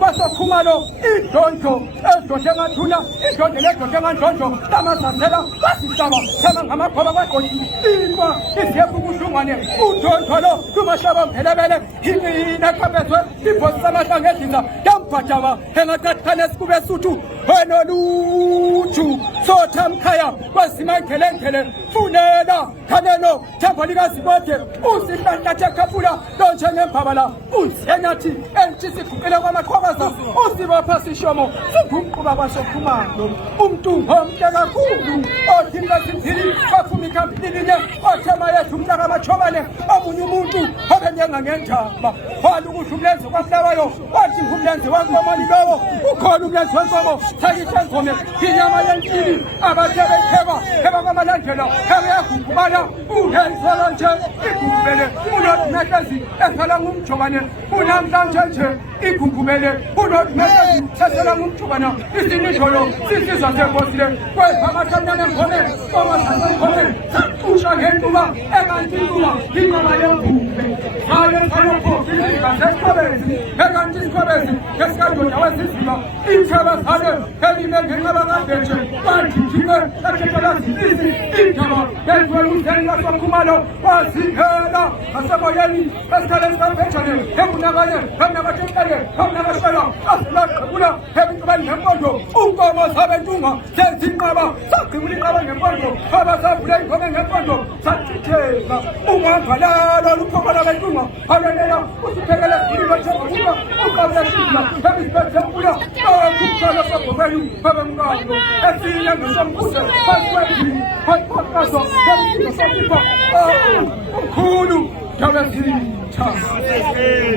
Basokhumalo idonjo edonje ngathula idonje ledonje ngandonjo tamasasela basisaba sama ngamagoba kwagodi imba iziyefu kushungwane udonjo lo kumashaba mphelebele himina kabezwe ibhosa mahlangedinza damphathaba engathathane sikube suthu wenoluju sothamkhaya kwasimanghelengele funela khanelo thambo likazibode usihlanhlathe khapula lonje ngembabala uzenyathi entshisikhupele kwamakhokaza usibapha sishomo singumquba kwasokhumalo umntungo omhle kakhulu othinta zimbili baphuma ikhampilinye othema yethu umntaka amachobane omunye umuntu obenyenga ngendaba wala ukuthi umlenze kwamlawayo wathi ngumlenze wankomoni lowo ukhona umlenze wenkomo thakishe ngome inyama yentili abathe bephekwa phekwa kwamalandela ebeyagugubana ungenzela nje igugubele unothmehlezi esala ngumjobane unamhlanje nje igugubele unothmehlezi esala ngumjobana isinisholo sisizwa sembosile kwepha amathanyana ngome omasasengome sakusha ngentuba engantintuba ingoma yengube Ekantiskwabezi, Kaskadona was his river, in Travis Hunter, having a Geneva, but Jimmer, in Tama, that's where we send us from Kumano, was he heard of Asabayani, Pascal Pension, Hemunavaya, Hanavaka, Hanavashara, Asla, having to buy Nambondo, Unga was Haventuma, Sensimaba, Sakuri Nambondo, Havasa, coming Nambondo, Sachi, Uma Palado, Lukavala, Hallelujah, what's the Pegala,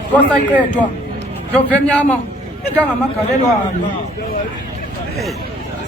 Kosakretwa, Jovemnyama, Kama Makalelwa.